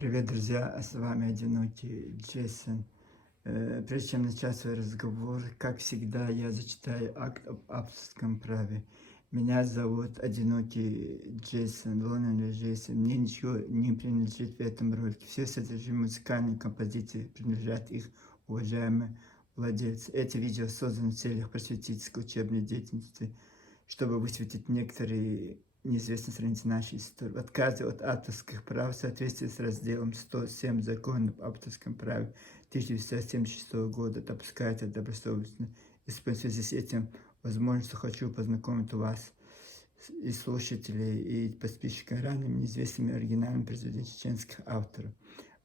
Привет, друзья! С вами одинокий Джейсон. Прежде чем начать свой разговор, как всегда, я зачитаю акт об авторском праве. Меня зовут одинокий Джейсон, Lonely Джейсон. Мне ничего не принадлежит в этом ролике. Все содержимое музыкальной композиции принадлежат их уважаемым владельцам. Это видео создано в целях просветительской учебной деятельности, чтобы высветить некоторые неизвестные страницы нашей истории. В отказе от авторских прав в соответствии с разделом 107 Закона об авторском праве 1976 года допускается добросовестно. И в связи с этим возможностью хочу познакомить вас и слушателей, и подписчиков ранними неизвестными оригинальными произведениями чеченских авторов.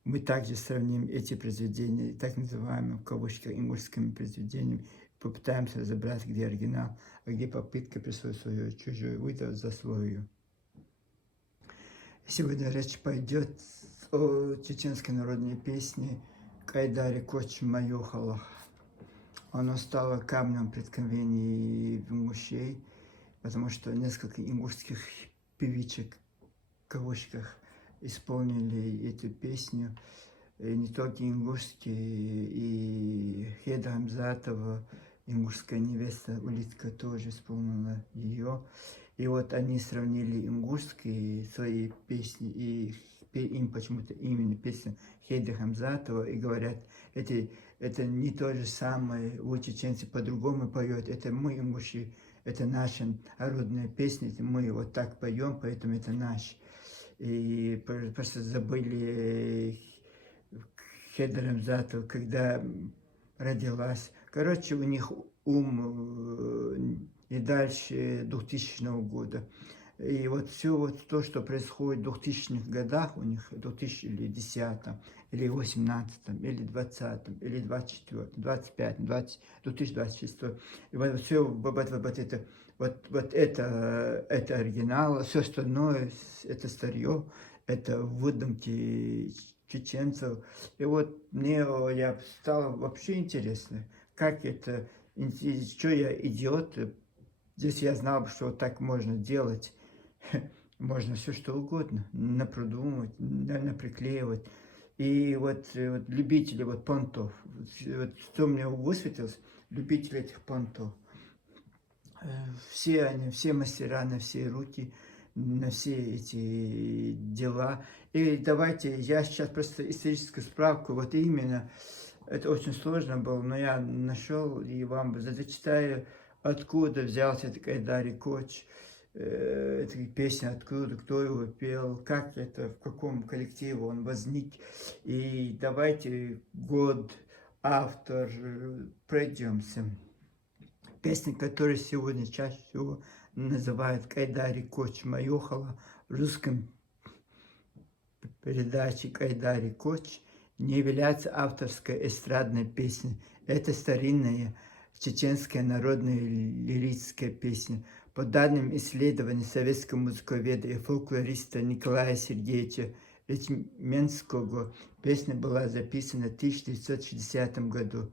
Мы также сравним эти произведения, так называемыми в кавычках ингушскими произведениями, попытаемся разобраться, где оригинал, а где попытка присвоить свою чужую, выдать за свою. Сегодня речь пойдет о чеченской народной песне «Кайдари Коч Майохалах». Оно стало камнем преткновений в Ингушей, потому что несколько ингушских певичек, в кавычках, исполнили эту песню. И не только ингушские, и Хеда Хамзатова, ингушская невеста Улитка, тоже исполнила ее. И вот они сравнили ингушские свои песни, и им почему-то именно песня Хеда Хамзатова, и говорят, это не то же самое, вы чеченцы по-другому поют, это мы ингуши, это наша народная песня, мы вот так поем, поэтому это наш. И просто забыли Хеда Хамзатова, когда родилась. Короче, у них ум и дальше 2000 года. И вот все вот то, что происходит в 2000-х годах у них, 2010 или 18 или 20 или 24, 25, 20, 2026. И вот все вот это оригинал, все остальное это старье, это выдумки чеченцев. И вот я стало вообще интересно, как это, что я идиот. Здесь я знал, что вот так можно делать. Можно все что угодно напридумывать, наприклеивать. И вот любители вот понтов, вот что мне высветилось, любители этих понтов. Все они, все мастера на все руки, на все эти дела. И давайте, я сейчас просто историческую справку, вот именно, это очень сложно было, но я нашел и вам зачитаю, откуда взялся этот Кайдари Коч, эта песня, откуда, кто его пел, как это, в каком коллективе он возник. И давайте год, автор, пройдемся. Песня, которую сегодня чаще всего называют Кайдари Коч Майохала, в русском передаче Кайдари Коч, не является авторской эстрадной песней. Это старинная чеченская народная лирическая песня. По данным исследований советского музыковеда и фольклориста Николая Сергеевича Речменского, песня была записана в 1960 году.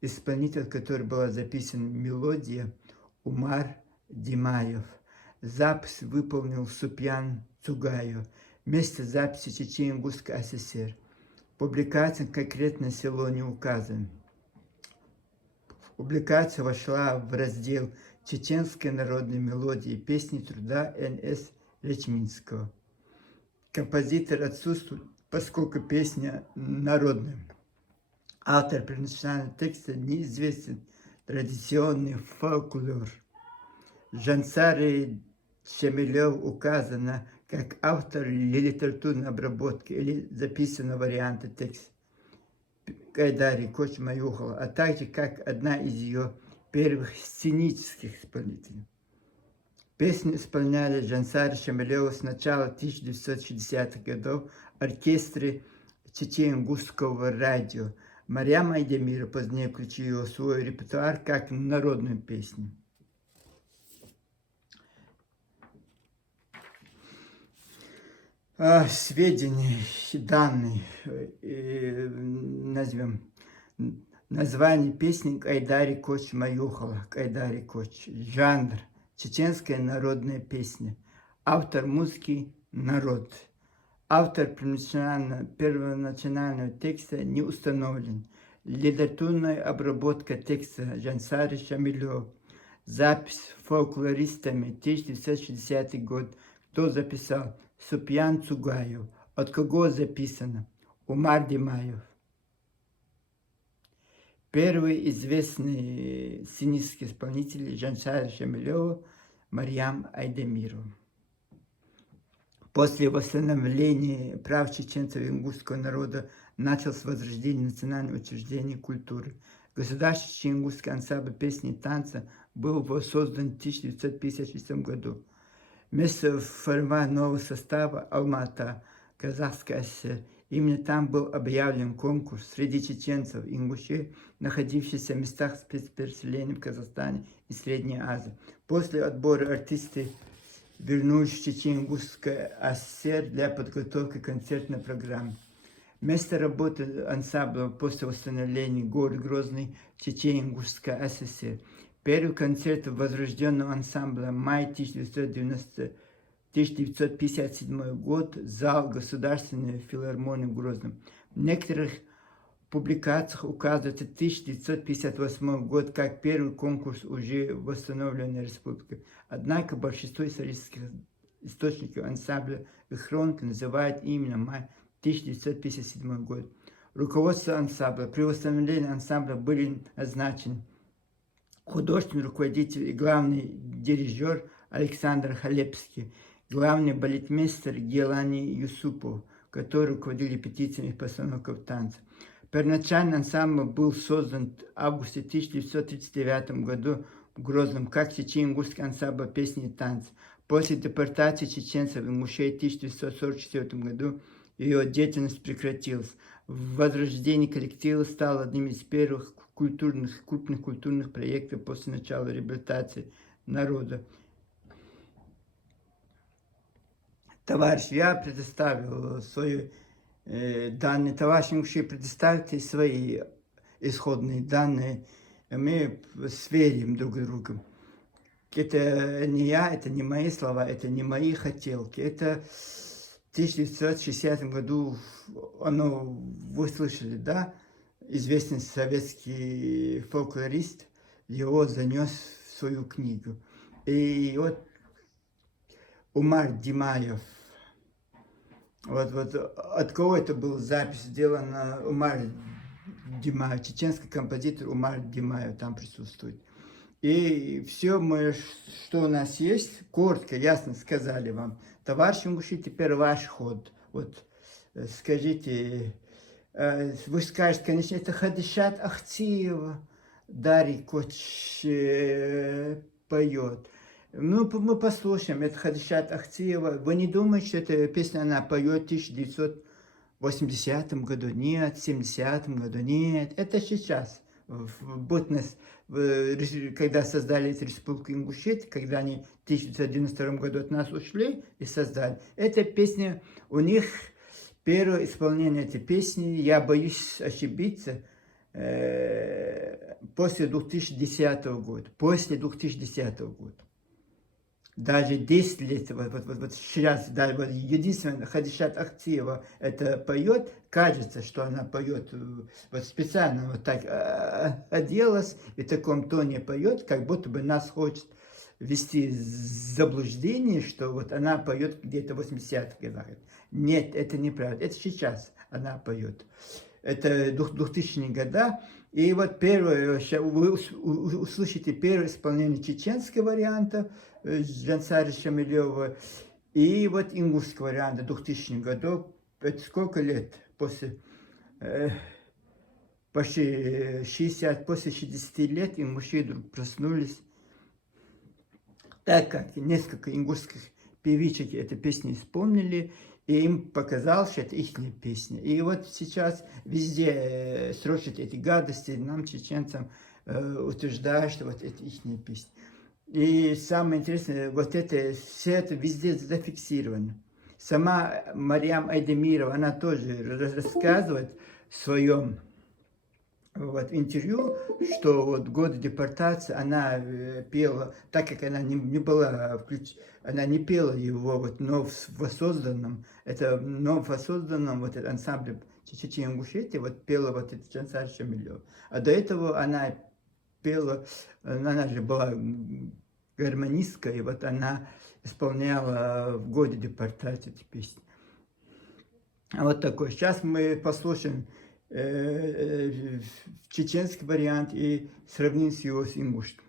Исполнитель, который была записана мелодия, Умар Димаев. Запись выполнил Супьян Цугаев. Место записи Чечено-Ингушской ССР. Публикация конкретное село не указано. Публикация вошла в раздел «Чеченские народные мелодии и песни труда Н.С. Речминского». Композитор отсутствует, поскольку песня народная. Автор первоначального текста неизвестен. Традиционный фольклор. Жансари Шемелев указана как автор литературной обработки или записанного варианта текста Кайдари Коч Майохала, а также как одна из ее первых сценических исполнителей. Песню исполняли Жансари Шемелева с начала 1960-х годов в оркестре Чечено-Ингушского радио. Марьям Айдемира позднее включила в свой репертуар как народную песню. Сведения, данные, назовем. Название песни Кайдари Коч Майохала, Кайдари Коч. Жанр чеченская народная песня. Автор музыки народ. Автор первоначального текста не установлен. Литературная обработка текста Жансари Шамилев. Запись фольклористами 1960 год. Кто записал? Супьян Цугаев. От кого записано? Умар Димаев. Первый известный сценический исполнитель Жансари Шамилева Марьям Айдемирова. После восстановления прав чеченцев и ингушского народа началось возрождение национального учреждения культуры. Государственный ингушский ансамбль песни и танца был создан в 1956 году. Вместо формирования нового состава Алма-Ата, Казахская ССР, именно там был объявлен конкурс среди чеченцев и ингушей, находившихся в местах спецпереселения в Казахстане и Средней Азии. После отбора артисты вернулись в Чечено-Ингушскую ССР для подготовки концертной программы. Место работы ансамбля после восстановления города Грозный, Чечено-Ингушская ССР. Первый концерт возрожденного ансамбля май 1957 год, зал Государственной филармонии в Грозном. В некоторых публикациях указывается 1958 год как первый конкурс уже восстановленной республики. Однако большинство исторических источников ансамбля и хроники называют именно май 1957 год. Руководство ансамбля. При восстановлении ансамбля были назначены художественный руководитель и главный дирижер Александр Халепский, главный балетмейстер Гелани Юсупов, который руководил репетициями и постановкой танца. Первоначально ансамбль был создан в августе 1939 году в Грозном как Чечено-Ингушский ансамбль песни и танца. После депортации чеченцев и ингушей в 1944 году ее деятельность прекратилась. Возрождение коллектива стало одним из первых крупных культурных проектов после начала реабилитации народа. Товарищ, я предоставил свои данные, товарищи ингуши, предоставьте свои исходные данные, мы сверим друг с другом. Это не я, это не мои слова, это не мои хотелки, это в 1960 году, вы слышали, да, известный советский фольклорист, его занес в свою книгу. И вот Умар Димаев, вот от кого это была запись сделана, Умар Димаев, чеченский композитор Умар Димаев там присутствует. И все мы, что у нас есть, коротко, ясно сказали вам. Товарищи ингуши, теперь ваш ход. Вот скажите, вы скажете, конечно, это Хадишат Ахтиева, Дарий Коч поет. Ну, мы послушаем, это Хадишат Ахтиева. Вы не думаете, что эта песня она поет в 1980 году? Нет, в 70-м году? Нет, это сейчас. В бытность, когда создали эту республику Ингушетия, когда они в 1992 году от нас ушли и создали. Эта песня, у них первое исполнение этой песни, я боюсь ошибиться, после 2010 года. После 2010 года. Даже 10 лет, вот сейчас, да, вот единственное, Хадишат Ахтиева это поет, кажется, что она поет, вот специально вот так оделась и в таком тоне поет, как будто бы нас хочет ввести в заблуждение, что вот она поет где-то в 80-х годах. Нет, это неправда, это сейчас она поет. Это 2000-е годы. И вот первое, вы услышите первое исполнение чеченского варианта Жансари Шамилева и вот ингушского варианта 2000-х годов. Это сколько лет после, почти 60, после 60 лет ингуши вдруг проснулись, так как несколько ингушских певичек эту песню исполнили, и им показалось, что это их песня. И вот сейчас везде срочат эти гадости, нам, чеченцам, утверждают, что вот это их песня. И самое интересное, вот это, все это везде зафиксировано. Сама Марьям Айдемирова, она тоже рассказывает в своем вот интервью, что вот годы депортации она пела, так как она не была она не пела его вот новосозданном, это новосозданном вот этот ансамбле Чечен-Ингушетии, вот пела вот этот Жансар Шамилев. А до этого она пела, она же была гармонистка, и вот она исполняла в годы депортации эти песни. Вот такой. Сейчас мы послушаем чеченский вариант и сравним с его с ингушским.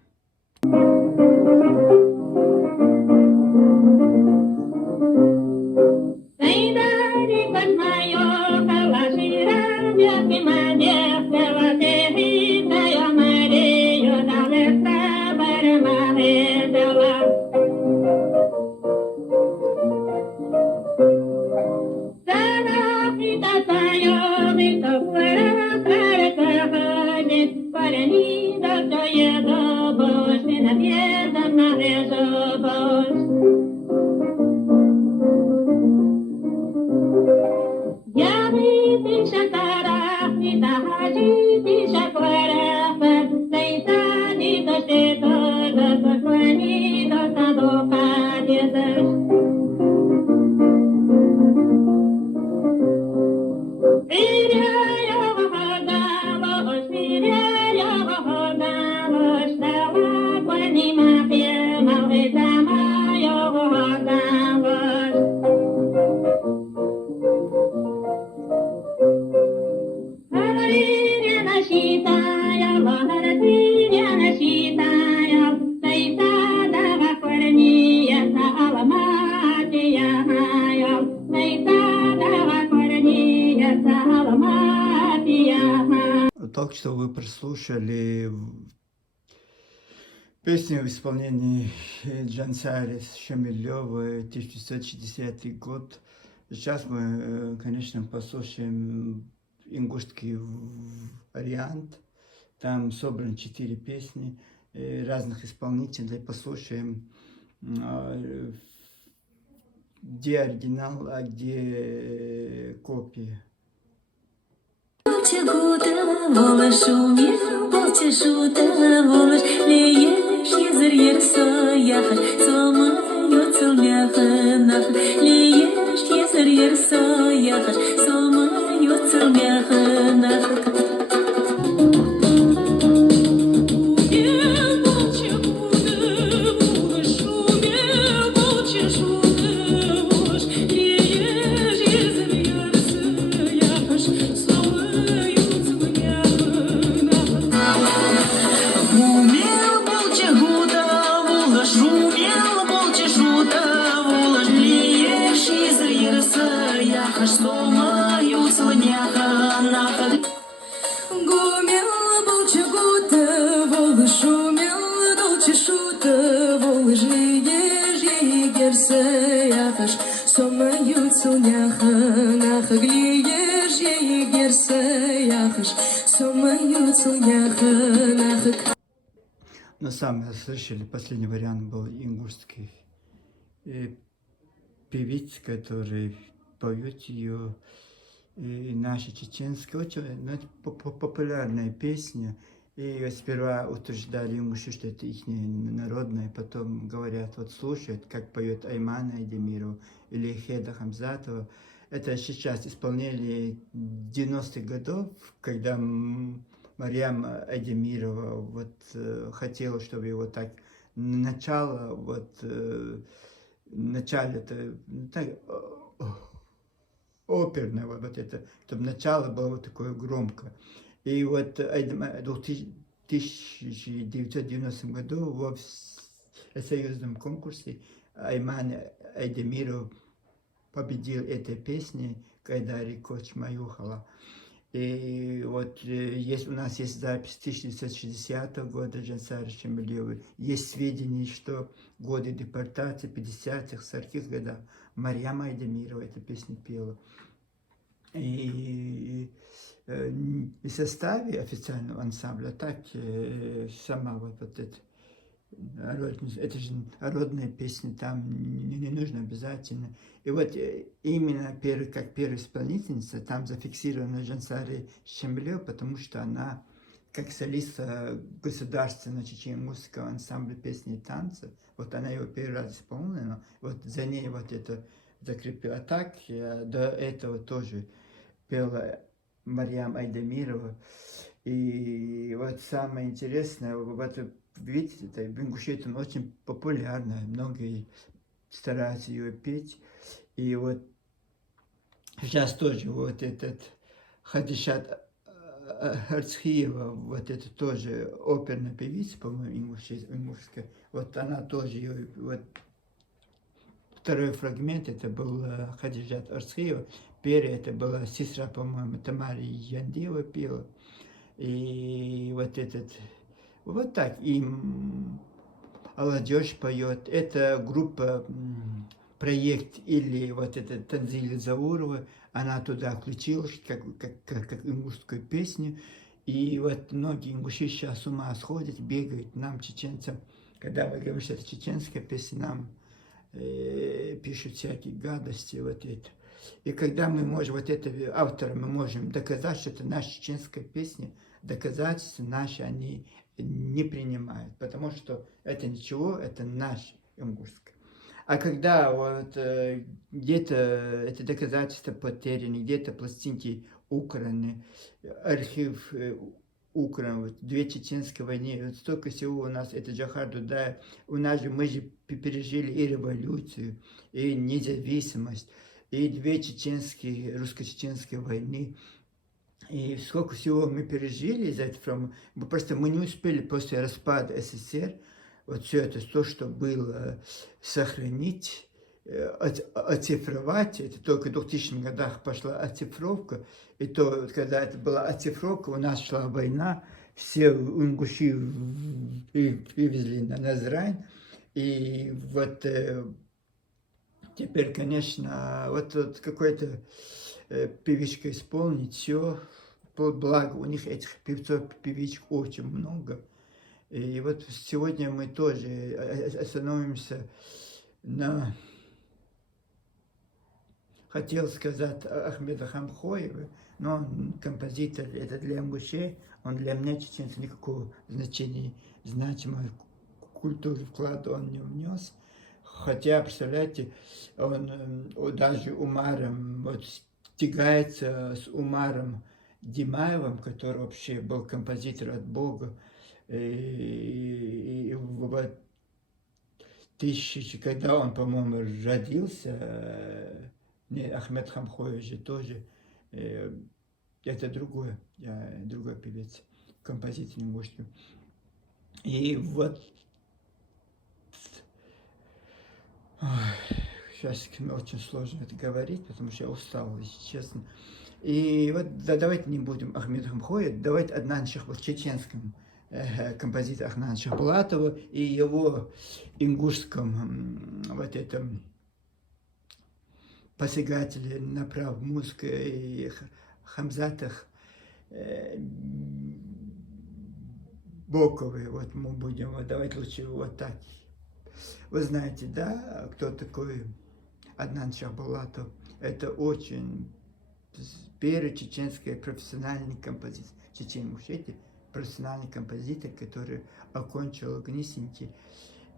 Только что вы прослушали песню в исполнении Джансари Шамилева, 1960 год. Сейчас мы, конечно, послушаем ингушский вариант. Там собраны 4 песни разных исполнителей. Послушаем, где оригинал, а где копия. Но сами слышали, последний вариант был ингушский певица, который поет ее, и наша чеченская, очень популярная песня. И сперва утверждали ингуши, что это их народная, потом говорят, вот слушают, как поет Аймана Айдемирова или Хеда Хамзатова. Это сейчас исполнили 90-х годов, когда Марьям Айдемирова вот хотела, чтобы его так начало, вот начало это так, оперное, вот это, чтобы начало было вот такое громко. И вот в 1990 году в союзном конкурсе Айман Айдемиров победил этой песней «Кайдари Коч Маюхала». И вот у нас есть запись 1960 года Жансара Шамилева. Есть сведения, что годы депортации 50-х, 40-х годах Марьям Айдемирова эту песню пела. И в составе официального ансамбля так сама вот это же народные песни, там не нужно обязательно. И вот именно как первая исполнительница там зафиксирована Жансари Шамилева, потому что она как солиста государственного чечено-музыкального ансамбля песни и танца. Вот она его первый раз исполнила, но вот за ней вот это закрепила. А так, я до этого тоже пела Марьям Айдамирова. И вот самое интересное, вот видите, это, в Ингушетии он очень популярный, многие стараются ее петь. И вот сейчас тоже вот этот Хадишат Арцхиева, вот это тоже оперная певица, по-моему, ингушская, вот она тоже, ее, вот второй фрагмент, это был Хадижат Арцхиева, первый это была сестра, по-моему, Тамара Яндеева пела, и вот этот, вот так, и молодежь поет, это группа, проект или вот эта Танзиля Заурова, она туда включилась, как ингушскую песню. И вот многие ингуши сейчас с ума сходят, бегают нам, чеченцам. Когда мы говорим, что это чеченская песня, нам пишут всякие гадости, вот это. И когда мы можем, вот это авторы, мы можем доказать, что это наша чеченская песня, доказательства наши они не принимают, потому что это ничего, это наш ингушская. А когда вот где-то это доказательства потеряны, где-то пластинки украны, архив укран, вот, две чеченские войны, вот столько всего у нас, это Джохар Дудаев, у нас же, мы же пережили и революцию, и независимость, и две чеченские, русско-чеченские войны, и сколько всего мы пережили из этого, просто мы не успели после распада СССР, вот все это, то, что было, сохранить, оцифровать. Это только в 2000-х годах пошла оцифровка. И то, когда это была оцифровка, у нас шла война, все ингуши привезли на Назрань. И вот теперь, конечно, вот какой-то певичка исполнить все. Благо, у них этих певцов, певичек очень много. И вот сегодня мы тоже остановимся на, хотел сказать, Ахмеда Хамхоева, но он композитор, это для ингушей, он для меня, чеченца, никакого значения, значимого культуры вклада он не внес. Хотя, представляете, он даже Умаром, вот тягается с Умаром Димаевым, который вообще был композитор от Бога. И вот когда он, по-моему, родился, не, Ахмед Хамхоев же тоже, это другой певец, композитор ингушский. И вот, сейчас мне очень сложно это говорить, потому что я устал, если честно. И вот давайте не будем Ахмед Хамхоев, давайте Аднан Шахбат, чеченском композитор Ахнана Шахбулатова и его ингушском вот этом посягателе на прав музыки и Хамзатах Боковой. Вот мы будем, вот давайте лучше вот так. Вы знаете, да, кто такой Аднан Шахбулатов? Это очень первый чеченский профессиональный композитор, чечен-мушети, профессиональный композитор, который окончил Гнесинки.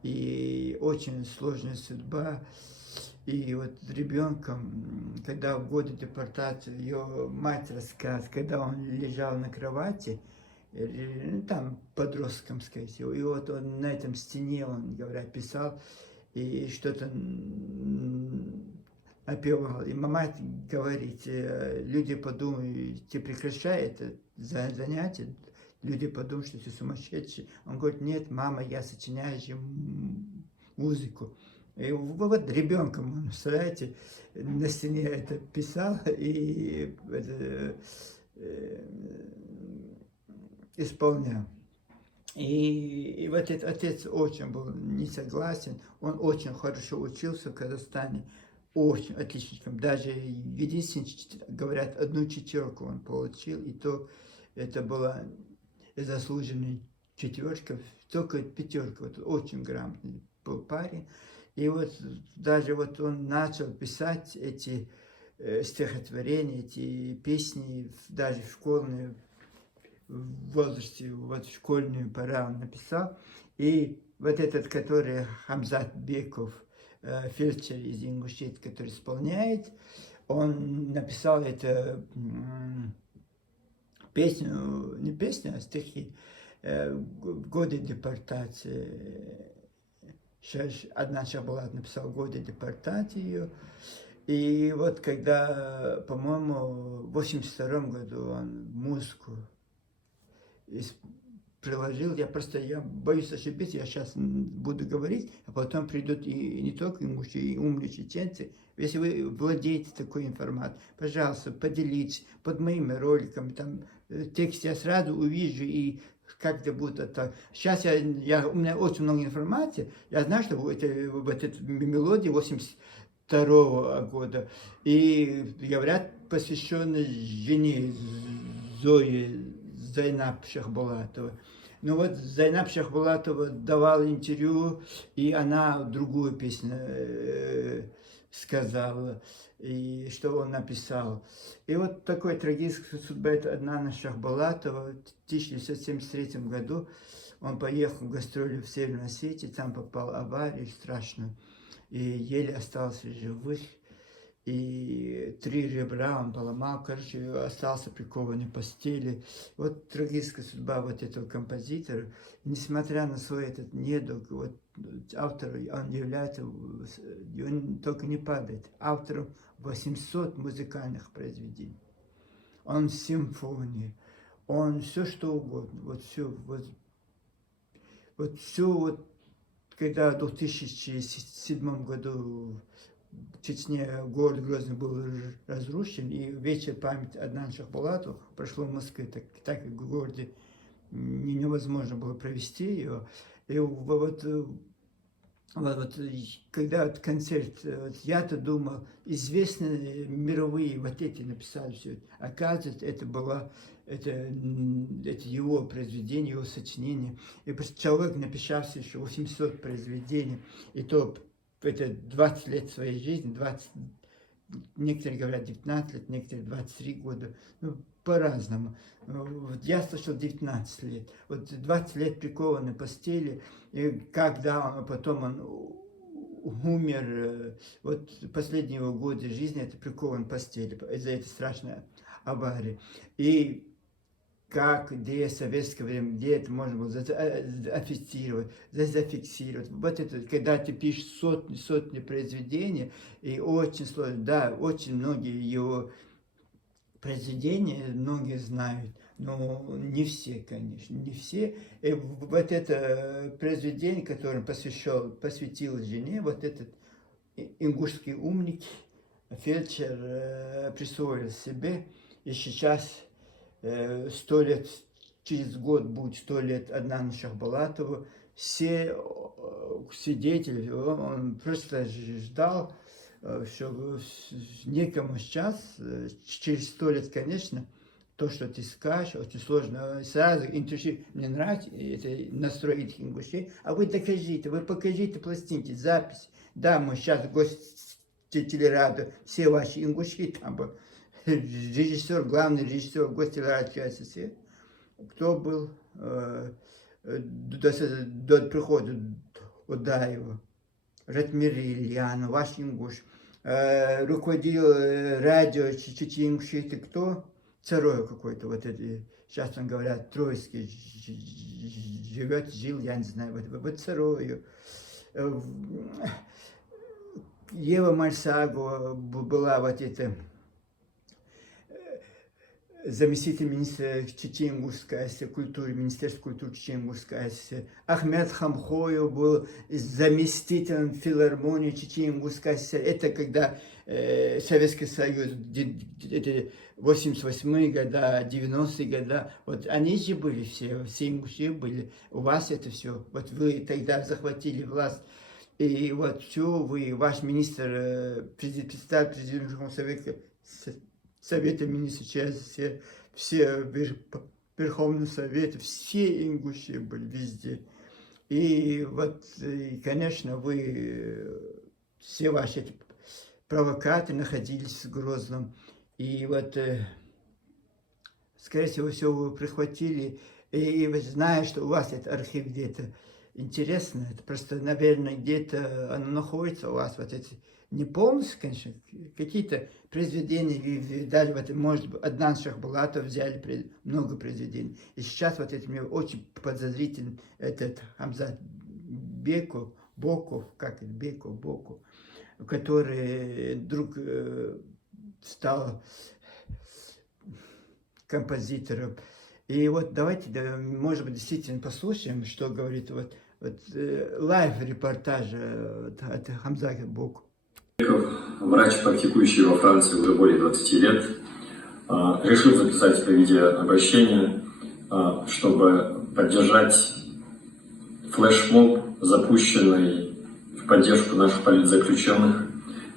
И очень сложная судьба. И вот с ребенком, когда в годы депортации, ее мать рассказывает, когда он лежал на кровати, там подростком, скорее всего, и вот он на этом стене, он, говорят, писал, и что-то напевал. И мама говорит, люди подумают, ты прекращай это занятие, люди подумают, что ты сумасшедший. Он говорит, нет, мама, я сочиняю же музыку. И вот ребенком, он, представляете, на стене это писал и исполнял. И вот этот отец очень был не согласен, он очень хорошо учился в Казахстане, очень отличником. Даже единственное, говорят, 1 четверку он получил, и то это была заслуженная 4, только 5, вот очень грамотный был парень. И вот даже вот он начал писать эти стихотворения, эти песни, даже школьные, в возрасте, вот в школьную пора он написал. И вот этот, который Хамзат Беков, фельдшер из Ингушетии, который исполняет, он написал это песню, не песню, а стихи, годы депортации. Одна Шахбулат написал годы депортации ее. И вот когда, по-моему, в 82 году он музыку приложил, я боюсь ошибиться, я сейчас буду говорить, а потом придут и не только имущие, и умные чеченцы. Если вы владеете такой информацией, пожалуйста, поделитесь под моими роликами, там текст я сразу увижу и как-то будет так. Сейчас у меня очень много информации, я знаю, что вот эта мелодия 82 года, и говорят, посвященная жене Зои Зайнаб Шахбулатова. Ну вот Зайнаб Шахбулатова давала интервью, и она другую песню сказала, и что он написал. И вот такой трагическая судьба, это Аднана Шахбулатова. В 1973 году он поехал в гастроли в Северную Осетию, там попал в аварию страшную, и еле остался живых. И 3 ребра он поломал, короче, остался прикованный в постели. Вот трагическая судьба вот этого композитора. Несмотря на свой этот недуг, вот автор, он является, он только не падает, автором 800 музыкальных произведений. Он симфонии, он все что угодно, вот все, вот все, вот, когда в 2007 году в Чечне город Грозный был разрушен, и вечер памяти Аднана Шахбулатова прошло в Москве, так как в городе невозможно было провести ее. И вот когда вот концерт, вот я-то думал, известные мировые вот эти написали все это. Оказывается, это его произведение, его сочинение. И просто человек, написавший еще 800 произведений, и то это 20 лет своей жизни, 20, некоторые говорят 19 лет, некоторые 23 года, ну, по-разному. Вот я слышал 19 лет. Вот 20 лет прикован в постели, и когда потом он умер, вот последние его годы жизни, это прикован в постели из-за этой страшной аварии. И как, где в советское время, где это можно было зафиксировать. Вот это, когда ты пишешь сотни произведений, и очень сложно, да, очень многие его произведения, многие знают, но не все, конечно, не все. И вот это произведение, которое посвятил жене, вот этот ингушский умник, фельдшер, присвоил себе, и сейчас 100 лет, через год будет 100 лет Аднану Шахбулатову, все свидетели, он просто ждал, что некому сейчас, через 100 лет, конечно, то, что ты скажешь, очень сложно. Сразу интуиция, мне нравится это настрой этих ингушей, а вы докажите, вы покажите пластинки, запись. Да, мы сейчас гость телерадио, все ваши ингуши, там был режиссер, главный режиссер гостелерадио СССР, кто был до прихода Удаева, Ратмир Ильян, ваш ингуш, руководил радио Чеченьгуши, это кто? Царой какой-то, вот это, сейчас он говорят, Троицкий жил, я не знаю, вот Царою. Ева Мальсагова была вот эта заместитель министра Чечен-Ингушской культуры, Министерства культуры Чечен-Ингушской ССР. Ахмед Хамхоев был заместителем филармонии Чечен-Ингушской ССР. Это когда Советский Союз, это 88-е годы, 90-е годы, вот они же были все ингуши были, у вас это все, вот вы тогда захватили власть, и вот все, вы, ваш министр, председатель Президентского Совета министров, все Верховный Совет, все ингуши были везде. И вот, и, конечно, вы, все ваши провокаторы находились в Грозном. И вот скорее всего, все вы прихватили, и вы знаете, что у вас этот архив где-то. Интересно, это просто, наверное, где-то оно находится у вас, вот эти, не полностью, конечно, какие-то произведения, даже вот, может быть, Аднан Шахбулатов взяли много произведений. И сейчас вот это мне очень подозрительно, этот Хамзат Боков, как это, Боков, который вдруг стал композитором. И вот давайте, да, может быть, действительно послушаем, что говорит лайв-репортажа от Хамзата Боку. Врач, практикующий во Франции уже более 20 лет, решил записать это видеообращение, чтобы поддержать флешмоб, запущенный в поддержку наших политзаключенных,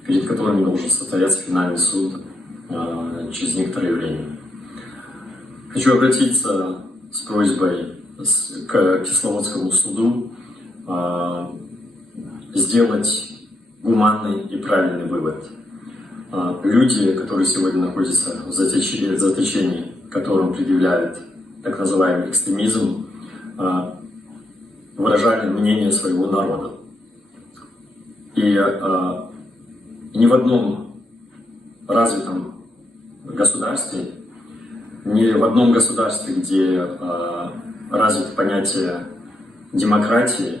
перед которыми должен состояться финальный суд через некоторое время. Хочу обратиться с просьбой к Кисловодскому суду сделать гуманный и правильный вывод. Люди, которые сегодня находятся в заточении, которым предъявляют так называемый экстремизм, выражали мнение своего народа. И ни в одном развитом государстве, ни в одном государстве, где развито понятие демократии,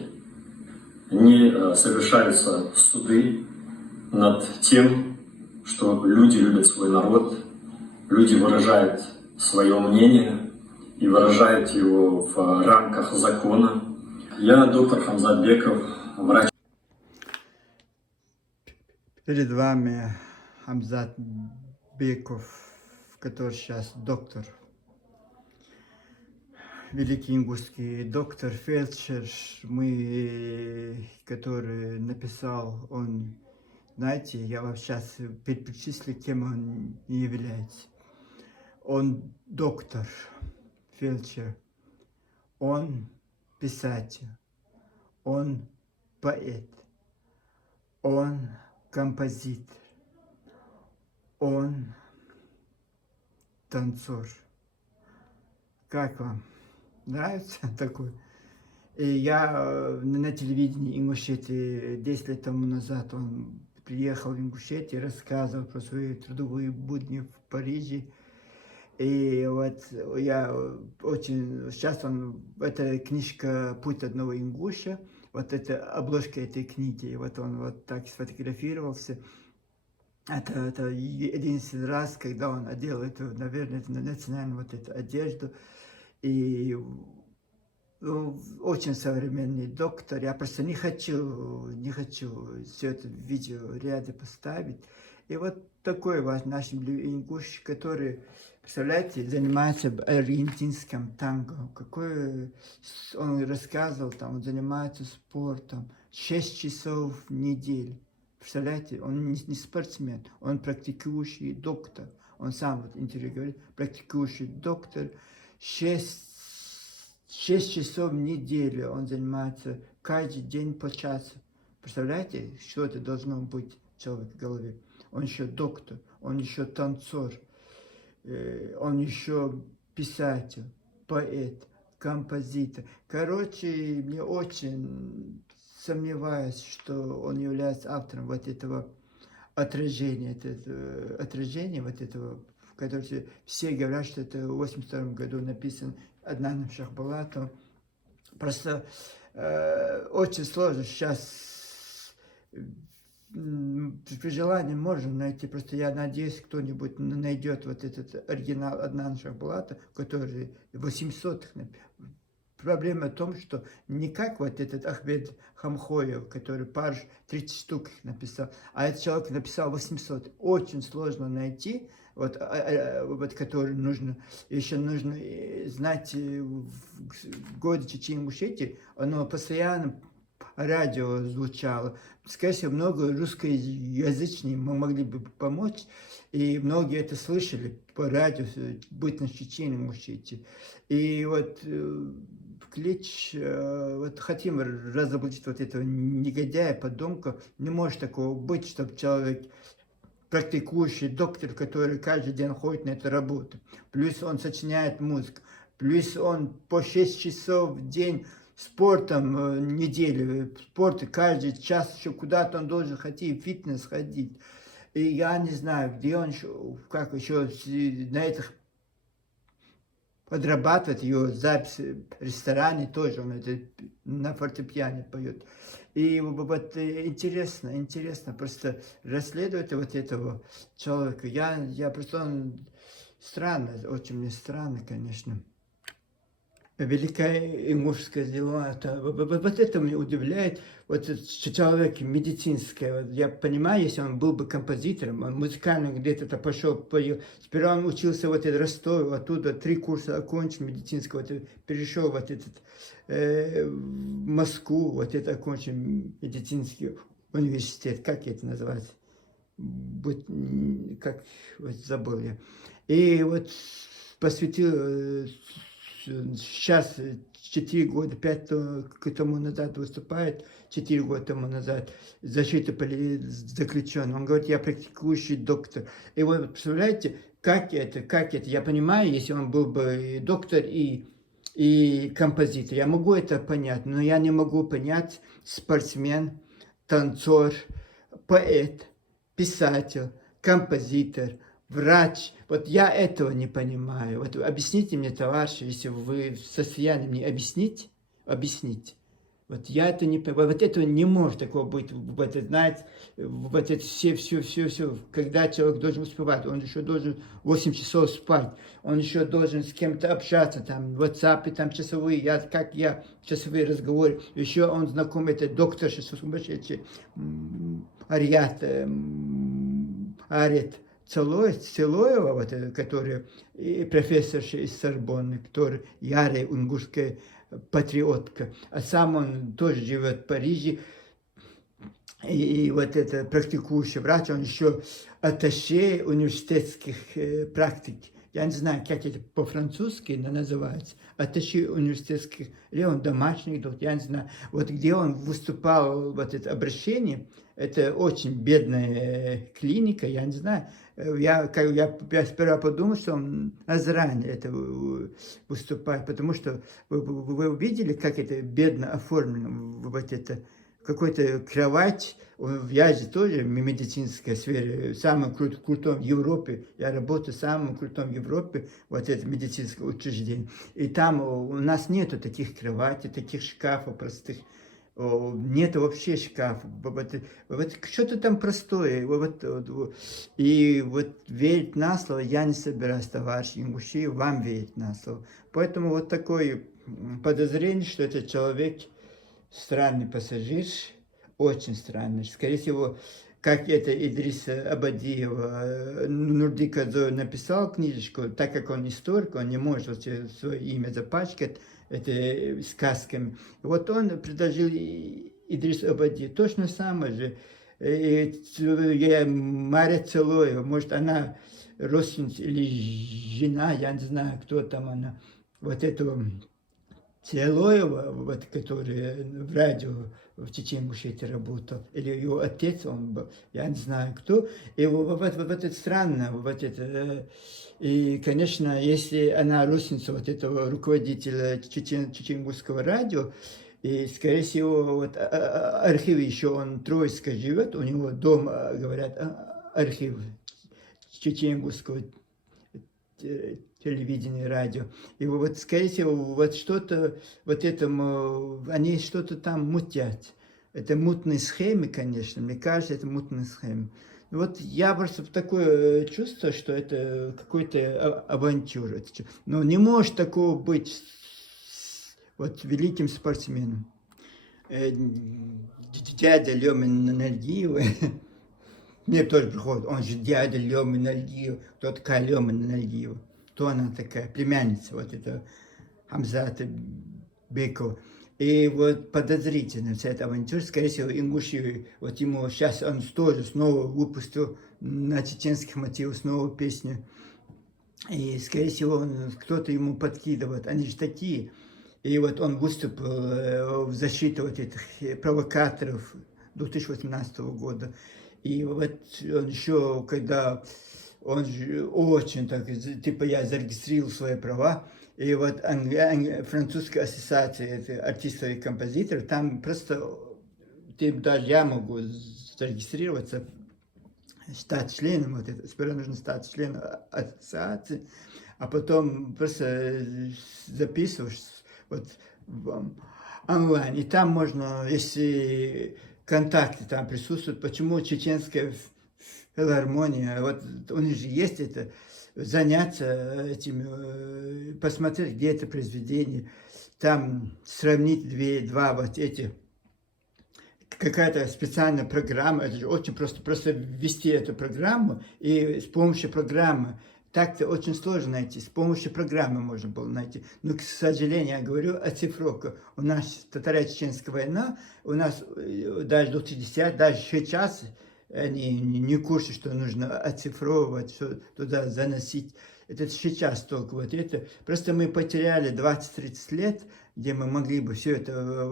не совершаются суды над тем, что люди любят свой народ, люди выражают свое мнение и выражают его в рамках закона. Я доктор Хамзат Беков, врач. Перед вами Хамзат Беков, который сейчас доктор, великий ингушский доктор, фельдшер, который написал, он, знаете, я вам сейчас перечислю, кем он является. Он доктор, фельдшер, он писатель, он поэт, он композитор, он танцор. Как вам? Нравится такой? И я на телевидении Ингушетии 10 лет тому назад он приехал в Ингушетию, рассказывал про свои трудовые будни в Париже. И вот я очень... Сейчас эта книжка «Путь одного ингуша», вот это обложка этой книги, и вот он вот так сфотографировался. Это единственный раз, когда он одел эту, наверное, это национальную вот эту одежду. И очень современный доктор. Я просто не хочу все это в видеоряде поставить. И вот такой вот наш ингуш, который, представляете, занимается аргентинским танго. Какой он рассказывал, там, он занимается спортом 6 часов в неделю. Представляете, он не спортсмен, он практикующий доктор. Он сам вот интервью говорит, практикующий доктор. 6 часов в неделю он занимается каждый день по часу. Представляете, что это должно быть в человеке в голове? Он еще доктор, он еще танцор, он еще писатель, поэт, композитор. Короче, мне очень сомневаюсь, что он является автором вот этого отражения, вот этого, в котором все говорят, что это в 1982 году написан Аднаном Шахбулатовым. Просто очень сложно сейчас, при желании можно найти, просто я надеюсь, кто-нибудь найдет вот этот оригинал Аднана Шахбулатова, который в 800-х. Проблема в том, что не как вот этот Ахмед Хамхоев, который 30 штук их написал, а этот человек написал 800. Очень сложно найти, вот который нужно, еще нужно знать, в годе Чечен-Ингушетии, оно постоянно по радио звучало. Скорее всего, много русскоязычных могли бы помочь, и многие это слышали по радио, быть на Чечен-Ингушетии. И вот Клич, вот хотим разоблачить вот этого негодяя, подонка. Не может такого быть, чтобы человек практикующий доктор, который каждый день ходит на эту работу. Плюс он сочиняет музыку. Плюс он по 6 часов в день спортом неделю. Спорт каждый час еще куда-то он должен ходить, в фитнес ходить. И я не знаю, где он еще, как еще на этих подрабатывает ее запись в ресторане тоже, он это на фортепиано поет. И вот интересно просто расследовать вот этого человека. Я просто, он странно, очень мне странно, конечно. Великое имущественное дело, вот это меня удивляет, вот человек медицинский, вот я понимаю, если он был бы композитором, он музыкально где-то пошел, поел, сперва он учился вот в Ростове, оттуда 3 курса окончил медицинского, вот, перешел вот этот, в Москву, вот это окончил медицинский университет, как это называется, как, вот забыл я, и вот посвятил сейчас 4 года, 5 тому назад выступает, 4 года тому назад, защита заключенных. Он говорит, я практикующий доктор. И вот представляете, как это, я понимаю, если он был бы доктор и композитор, я могу это понять, но я не могу понять спортсмен, танцор, поэт, писатель, композитор, врач, вот я этого не понимаю. Вот объясните мне, товарищи, если вы в состоянии мне объяснить. Вот я это не понимаю, вот этого не может такого быть, вот это, знаете, вот это все, когда человек должен успевать, он еще должен 8 часов спать, он еще должен с кем-то общаться, там, в WhatsApp, там, часовые, часовые разговоры, еще он знаком, это доктор, сумасшедший, Арет Целоева, вот, которая профессорша из Сорбонны, которая ярая унгурская патриотка, а сам он тоже живет в Париже, и вот это практикующий врач, он еще атташе университетских практик. Я не знаю, как это по-французски называется, атташе университетских, или он домашний доктор, я не знаю. Вот где он выступал, вот это обращение, это очень бедная клиника, я не знаю. Я сперва подумал, что он Азрани это выступает, потому что вы увидели, как это бедно оформлено, вот это, какой-то кровать, я же тоже в медицинской сфере, самым крутом в Европе, я работаю в самом крутом в Европе, вот это медицинское учреждение, и там у нас нету таких кроватей, таких шкафов простых, нет вообще шкафа, вот что-то там простое, и вот верить на слово я не собираюсь, товарищи ингуши, вам верить на слово. Поэтому вот такое подозрение, что этот человек странный пассажир, очень странный. Скорее всего, как это Идрис Абадиев, Нурдик Адзой написал книжечку, так как он историк, он не может свое имя запачкать, это сказками. Вот он предложил Идрис Абадиев, точно самое же. Мария Целоева, может, она родственница или жена, я не знаю, кто там она, вот этого Целоева, вот, который в радио в Чечен-Ингушетии работал, или его отец он был, я не знаю кто, и вот это странно, вот это, и, конечно, если она родственница вот этого руководителя Чечен-Ингушского радио, и, скорее всего, вот архив еще, он Троицко живет, у него дома, говорят, архив Чечен-Ингушского телевидение, радио. И вот, скорее всего, вот что-то, вот этому, они что-то там мутят. Это мутные схемы, конечно, мне кажется, это мутные схемы. Вот я просто такое чувство, что это какой-то авантюра. Но не может такого быть вот великим спортсменом. Дядя Лёмин Нальгиева, мне тоже приходит, он же дядя Лёмин Нальгиева, кто такая Лёмин Нальгиева? Кто она такая? Племянница вот этого Хамзата Бекова. И вот подозрительно вся эта авантюра, скорее всего, ингуши, вот ему сейчас он тоже снова выпустил на чеченских мотивах снова песню. И, скорее всего, кто-то ему подкидывает, они же такие. И вот он выступил в защиту вот этих провокаторов 2018 года. И вот он еще, когда он же очень так, типа я зарегистрировал свои права, и вот французская ассоциация это артистов и композиторов, там просто даже я могу зарегистрироваться, стать членом, вот это, сперва нужно стать членом ассоциации, а потом просто записываешь вот онлайн, и там можно, если контакты там присутствуют, почему чеченская филармония, вот у них же есть это, заняться этим, посмотреть, где это произведение, там сравнить два вот эти, какая-то специальная программа, это же очень просто ввести эту программу, и с помощью программы, так-то очень сложно найти, с помощью программы можно было найти. Но, к сожалению, я говорю, оцифровка. У нас татаро-чеченская война, у нас даже до 60, даже сейчас они не в курсе, что нужно оцифровывать, что туда заносить. Это сейчас только вот это. Просто мы потеряли 20-30 лет, где мы могли бы все это,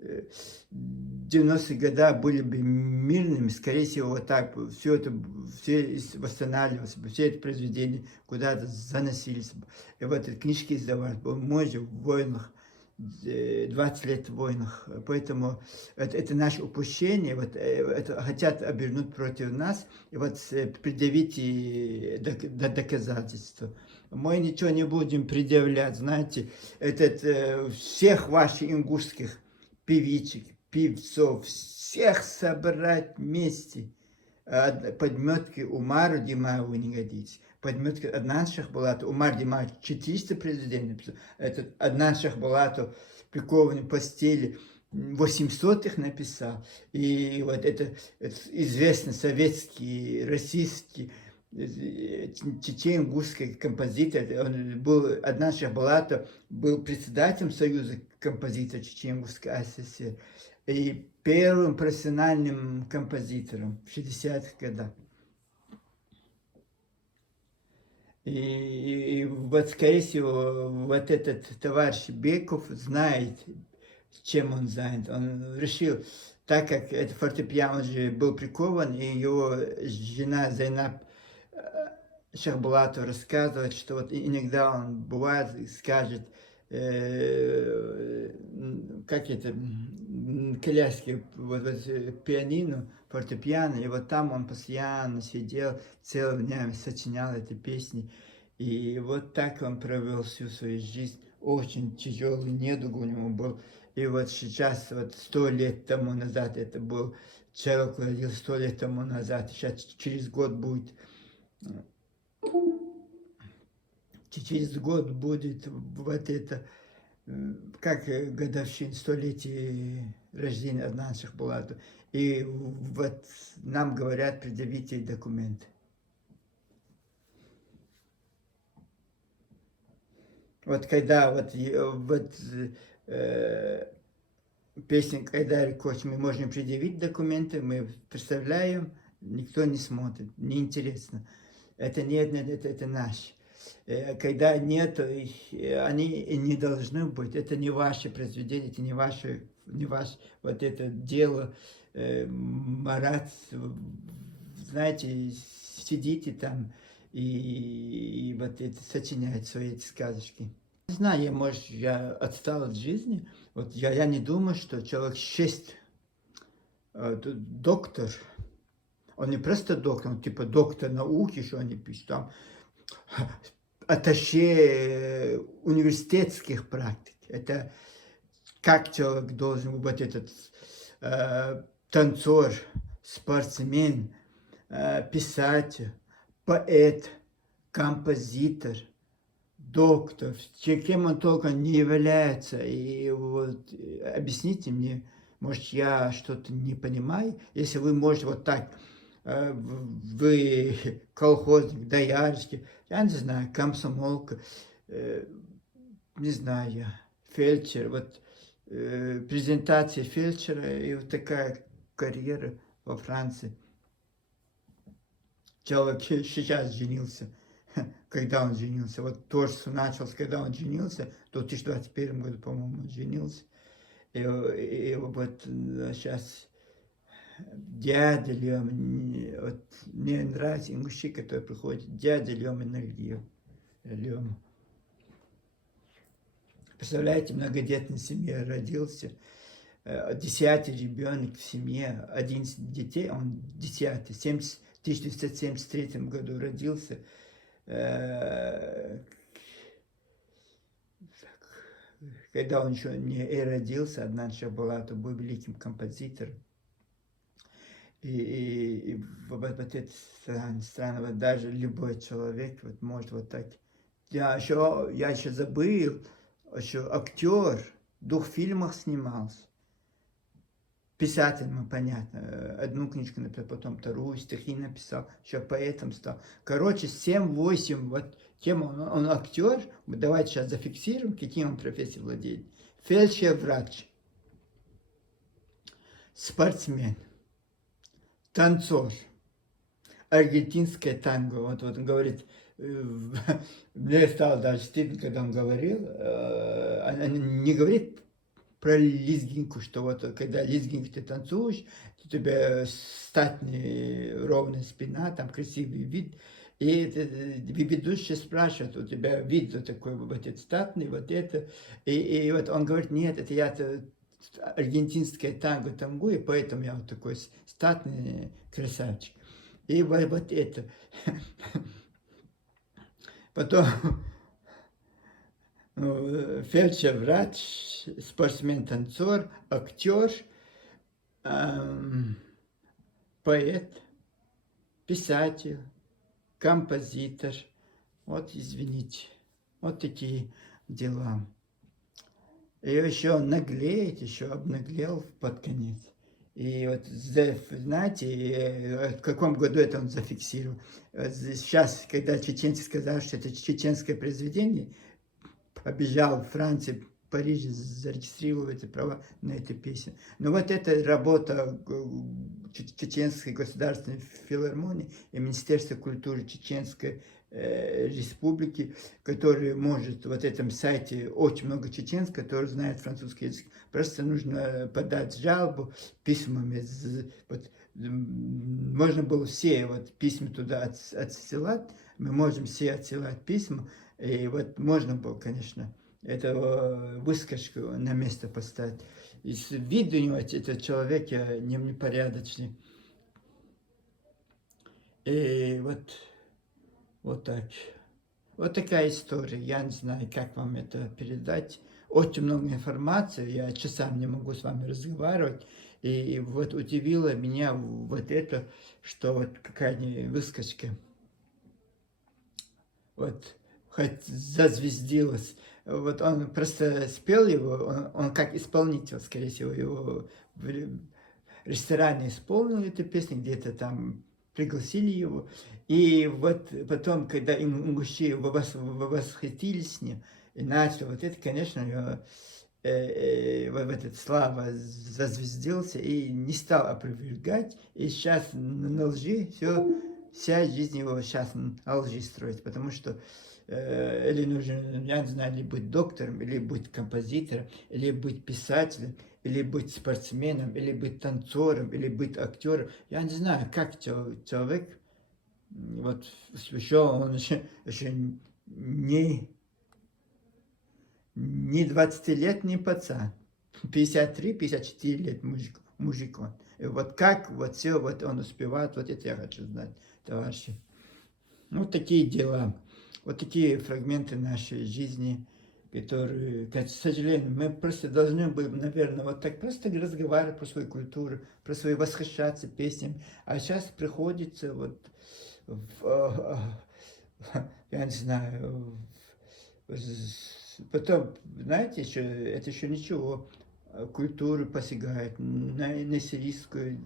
90-е годы были бы мирными, скорее всего, вот так, все это, все восстанавливалось бы, все это произведения куда-то заносились бы. И вот эти книжки издавались, мой же в войнах, 20 лет в войнах, поэтому это наше упущение, вот это хотят обернуть против нас, и вот предъявить и доказательства. Мы ничего не будем предъявлять, знаете, всех ваших ингушских певичек, певцов, всех собрать вместе. Подметки Умару Димаеву не годится. Подметки Аднан Шахбулату, Умар Димаев 400 президентов написал. Этот Аднан Шахбулату прикованный в постели 800 их написал. И вот это известный советский, российский, чечен-ингушский композитор, он был, Аднан Шахбулатов был председателем Союза композиторов Чечен-Ингушской ССР и первым профессиональным композитором в 60-х годах. И вот, скорее всего, вот этот товарищ Беков знает, чем он занят. Он решил, так как это фортепиано же был прикован, и его жена Зайнаб Шахбулатова рассказывает, что вот иногда он бывает и скажет, как это, коляски, вот пианино, фортепиано, и вот там он постоянно сидел целыми днями, сочинял эти песни, и вот так он провел всю свою жизнь, очень тяжелый недуг у него был, и вот сейчас, вот 100 лет тому назад, это был человек, родился 100 лет тому назад, сейчас через год будет, через год будет вот это, как годовщина, столетие рождения Аднана Шахбулатова. И вот нам говорят, предъявите документы. Вот когда песня «Кайдари Коч» мы можем предъявить документы, мы представляем, никто не смотрит, неинтересно. Это нет, это наш. Когда нет, они не должны быть. Это не ваше произведение, это не ваше вот это дело. Марат, знаете, сидите там и вот это сочиняет свои эти сказочки. Не знаю, может, я отстал от жизни. Вот я не думаю, что человек 6, доктор, он не просто доктор, он типа доктор науки, что они пишут, там атташе университетских практик. Это как человек должен быть, этот танцор, спортсмен, писатель, поэт, композитор, доктор, кем он только не является. И вот объясните мне, может, я что-то не понимаю, если вы можете вот так, вы колхозник, доярский, я не знаю, комсомолка, не знаю я, фельдшер, вот презентация фельдшера и вот такая карьера во Франции. Человек сейчас женился, когда он женился, вот творчество началось, когда он женился, в 2021 году, по-моему, он женился, и вот сейчас дядя Лёма, вот мне нравится ингуши, которые приходят, дядя Лёма Нагиев, Лёма. Представляете, многодетной семье родился, 10-й ребенок в семье, 11 детей, он 10-й, в 1973 году родился. Когда он еще не родился, Аднан Шабалатов был великим композитором. И вот это странно, вот даже любой человек вот может вот так. Я еще забыл, еще актер, в 2 фильмах снимался. Писатель, понятно, одну книжку написал, потом 2 стихи написал, еще поэтом стал. Короче, 7-8, вот тема, он актер, давайте сейчас зафиксируем, какие он профессии владеет. Фельдшер-врач, спортсмен, танцор, аргентинское танго. Вот он говорит, мне стало даже стыдно, когда он говорил, не говорит про лезгинку, что вот когда лезгинку ты танцуешь, у тебя статная ровная спина, там красивый вид, и ведущий спрашивает, у тебя вид вот такой, вот этот статный, вот это, и вот он говорит, нет, это я аргентинское танго тангую, и поэтому я вот такой статный красавчик. И вот это. Потом фельдшер, врач, спортсмен, танцор, актер, поэт, писатель, композитор. Вот, извините, вот такие дела. И еще наглеет, еще обнаглел под конец. И вот, знаете, в каком году это он зафиксировал? Сейчас, когда чеченцы сказали, что это чеченское произведение, побежал в Францию, в Париже зарегистрировать права на эту песню. Но вот эта работа Чеченской государственной филармонии и Министерства культуры Чеченской республики, который может в этом сайте очень много чеченцев, которые знают французский язык. Просто нужно подать жалобу письмами. Вот, можно было все вот письма туда отсылать, мы можем все отсылать письма, и вот можно было, конечно, эту выскочку на место поставить. И вид у него, этот человек непорядочный. И вот так. Вот такая история. Я не знаю, как вам это передать. Очень много информации. Я часами не могу с вами разговаривать. И вот удивило меня вот это, что вот какая-нибудь выскочка. Вот хоть зазвездилась. Вот он просто спел его, он как исполнитель, скорее всего, его в ресторане исполнил эту песню, где-то там пригласили его. И вот потом, когда ингуши восхитились с ним, и начал вот это, конечно, в этот слава зазвездился и не стал опровергать. И сейчас на лжи вся жизнь его сейчас на лжи строить, потому что или нужно, я не знаю, или быть доктором, или быть композитором, или быть писателем, или быть спортсменом, или быть танцором, или быть актером. Я не знаю, как человек, вот он еще не 20-летний пацан, 53-54 лет мужик он. И вот как вот все вот он успевает, вот это я хочу знать, товарищи. Вот такие дела. Вот такие фрагменты нашей жизни, которые, к сожалению, мы просто должны были, наверное, вот так просто разговаривать про свою культуру, про свои восхищаться песнями. А сейчас приходится вот, я не знаю, потом, знаете, еще, это еще ничего, культуру посягает, на сирийскую,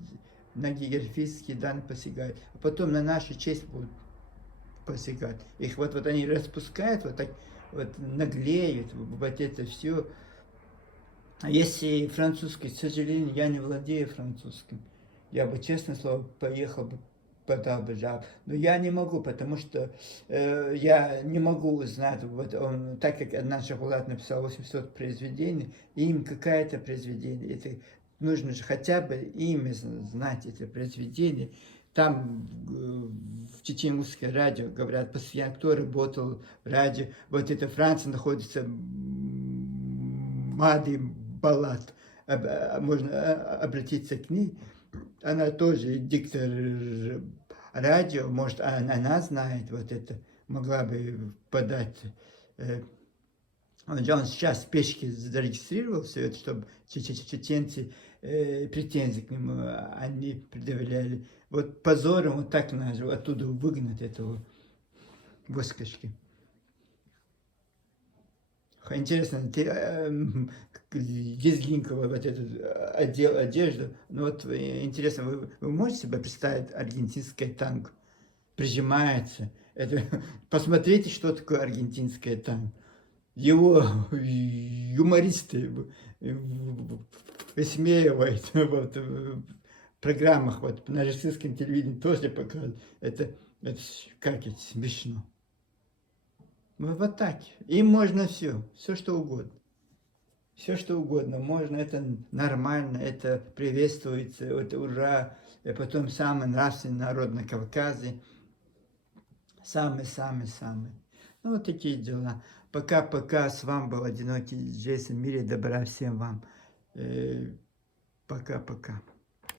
на географические данные посягает, а потом на нашу честь будут посягать. Их вот они распускают, вот так вот наглеют, вот это все. А если французский, к сожалению, я не владею французским, я бы, честное слово, поехал бы, подал бы жалобу. Но я не могу, потому что я не могу узнать, вот он, так как наш Шапулат написал 800 произведений, им какое-то произведение, это нужно же хотя бы имя знать это произведение. Там в чеченское радио говорят, постоянно, кто работал в радио. Вот это Франция находится, Мади Балат. Можно обратиться к ней. Она тоже диктор радио, может, она знает вот это, могла бы подать. Он сейчас в печке зарегистрировал все это, чтобы чеченцы претензии к нему они предъявляли. Вот позором вот так надо оттуда выгнать этого выскочки. Интересно, ты Езлинкова, вот этот отдел одежды, ну вот интересно, вы можете себе представить аргентинский танк? Прижимается. Это, посмотрите, что такое аргентинский танк. Его юмористы высмеивают вот, в программах, вот, на российском телевидении тоже показывают. Это как это смешно. Вот так. Им можно все что угодно. Все что угодно можно, это нормально, это приветствуется, это ура. И потом самый нравственный народ на Кавказе. Самый-самый-самый. Ну, вот такие дела. Пока-пока. С вами был Одинокий Джейсон. Мире добра всем вам. Пока-пока.